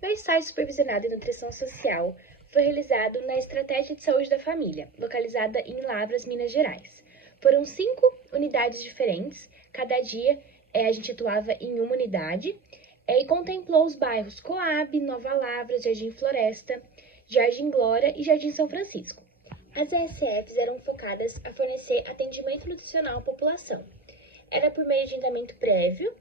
Meu estágio supervisionado em nutrição social foi realizado na Estratégia de Saúde da Família, localizada em Lavras, Minas Gerais. Foram 5 unidades diferentes, cada dia a gente atuava em uma unidade e contemplou os bairros Coab, Nova Lavras, Jardim Floresta, Jardim Glória e Jardim São Francisco. As ESFs eram focadas a fornecer atendimento nutricional à população. Era por meio de agendamento prévio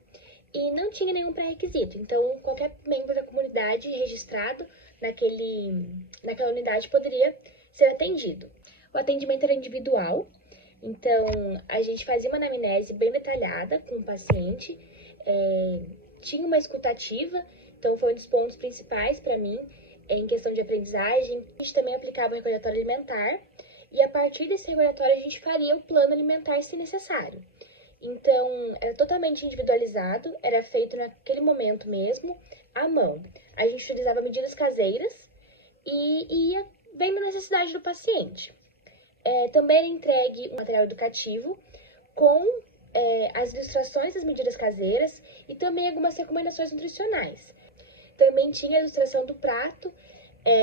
e não tinha nenhum pré-requisito, então qualquer membro da comunidade registrado naquela unidade poderia ser atendido. O atendimento era individual, então a gente fazia uma anamnese bem detalhada com o paciente, tinha uma escutativa, então foi um dos pontos principais para mim em questão de aprendizagem. A gente também aplicava o recordatório alimentar e a partir desse recordatório a gente faria o plano alimentar se necessário. Então, era totalmente individualizado, era feito naquele momento mesmo, à mão. A gente utilizava medidas caseiras e ia vendo a necessidade do paciente. Também era entregue um material educativo com as ilustrações das medidas caseiras e também algumas recomendações nutricionais. Também tinha a ilustração do prato,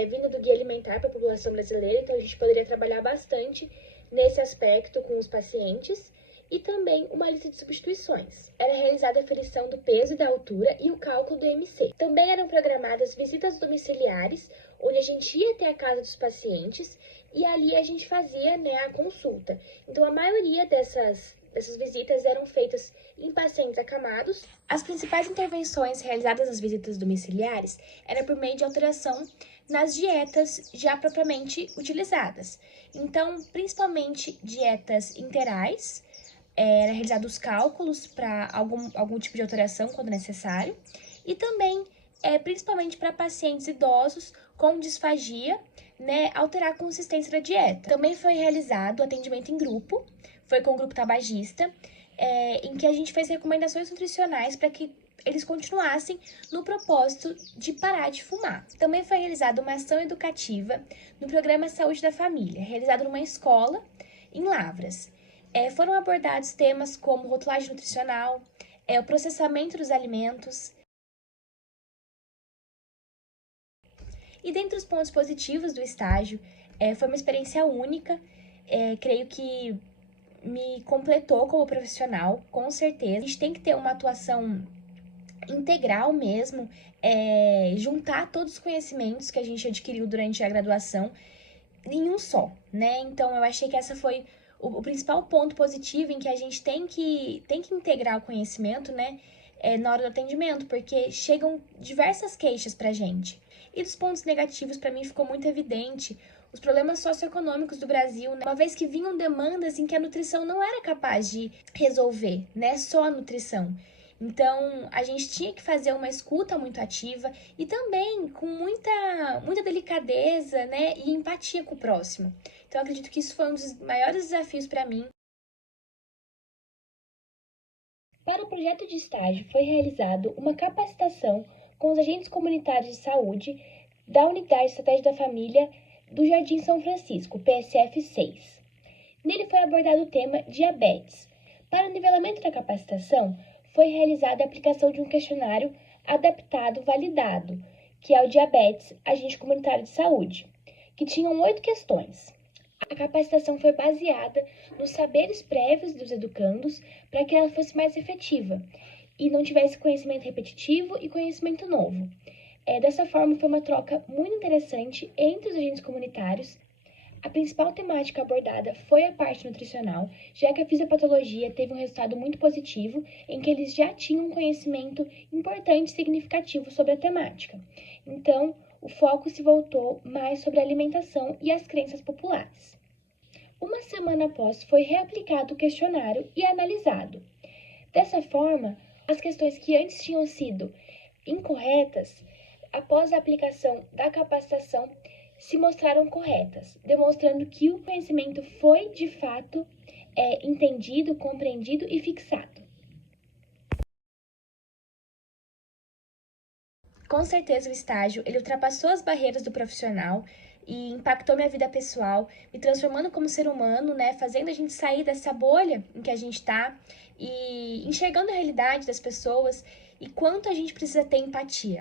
vindo do guia alimentar para a população brasileira, então a gente poderia trabalhar bastante nesse aspecto com os pacientes. E também uma lista de substituições. Era realizada a aferição do peso e da altura e o cálculo do IMC. Também eram programadas visitas domiciliares, onde a gente ia até a casa dos pacientes e ali a gente fazia a consulta. Então, a maioria dessas visitas eram feitas em pacientes acamados. As principais intervenções realizadas nas visitas domiciliares era por meio de alteração nas dietas já propriamente utilizadas. Então, principalmente dietas interais, era realizado os cálculos para algum tipo de alteração quando necessário, e também, principalmente para pacientes idosos com disfagia, alterar a consistência da dieta. Também foi realizado atendimento em grupo, foi com o grupo tabagista, em que a gente fez recomendações nutricionais para que eles continuassem no propósito de parar de fumar. Também foi realizada uma ação educativa no programa Saúde da Família, realizado numa escola em Lavras. Foram abordados temas como rotulagem nutricional, o processamento dos alimentos. E dentre os pontos positivos do estágio, foi uma experiência única, creio que me completou como profissional, com certeza. A gente tem que ter uma atuação integral mesmo, juntar todos os conhecimentos que a gente adquiriu durante a graduação em um só, Então, eu achei que essa foi o principal ponto positivo em que a gente tem que integrar o conhecimento, na hora do atendimento, porque chegam diversas queixas pra gente. E dos pontos negativos, para mim, ficou muito evidente os problemas socioeconômicos do Brasil, uma vez que vinham demandas em que a nutrição não era capaz de resolver, só a nutrição. Então, a gente tinha que fazer uma escuta muito ativa e também com muita delicadeza, e empatia com o próximo. Então, eu acredito que isso foi um dos maiores desafios para mim. Para o projeto de estágio, foi realizado uma capacitação com os agentes comunitários de saúde da Unidade de Estratégia da Família do Jardim São Francisco, PSF 6. Nele foi abordado o tema diabetes. Para o nivelamento da capacitação, foi realizada a aplicação de um questionário adaptado validado, que é o Diabetes Agente Comunitário de Saúde, que tinham 8 questões. A capacitação foi baseada nos saberes prévios dos educandos para que ela fosse mais efetiva e não tivesse conhecimento repetitivo e conhecimento novo. Dessa forma, foi uma troca muito interessante entre os agentes comunitários. A principal temática abordada foi a parte nutricional, já que a fisiopatologia teve um resultado muito positivo, em que eles já tinham um conhecimento importante e significativo sobre a temática. Então, o foco se voltou mais sobre a alimentação e as crenças populares. Uma semana após, foi reaplicado o questionário e analisado. Dessa forma, as questões que antes tinham sido incorretas, após a aplicação da capacitação, se mostraram corretas, demonstrando que o conhecimento foi, de fato, entendido, compreendido e fixado. Com certeza o estágio, ele ultrapassou as barreiras do profissional e impactou minha vida pessoal, me transformando como ser humano, fazendo a gente sair dessa bolha em que a gente está e enxergando a realidade das pessoas e quanto a gente precisa ter empatia.